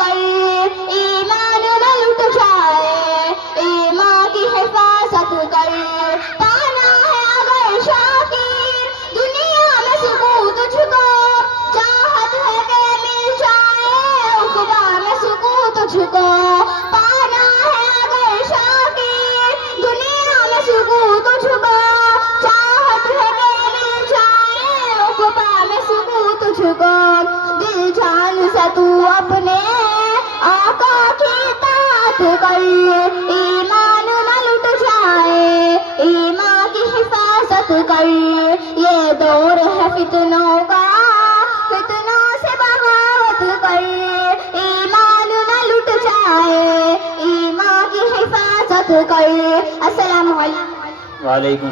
कर ईमान न लुट जाए, ईमान की हिफाजत कर। पाना है अगर शाकिर दुनिया में सुकून तुझको, चाहत है कि मिल जाए उक़बा में सुकून तुझको। पाना है अगर शाकिर दुनिया में सुकून तुझको, चाहत है कि मिल जाए उक़बा में सुकून तुझको। दिल जान से तू अपने आका की इताअत कर, ईमान न लुट जाए, ईमान की हिफाजत कर। ये दौर है फितनों का, फितनों से बगावत कर, ईमान न लुट जाए, ईमान की हिफाजत कर। अस्सलामु अलैकुम। वालेकुम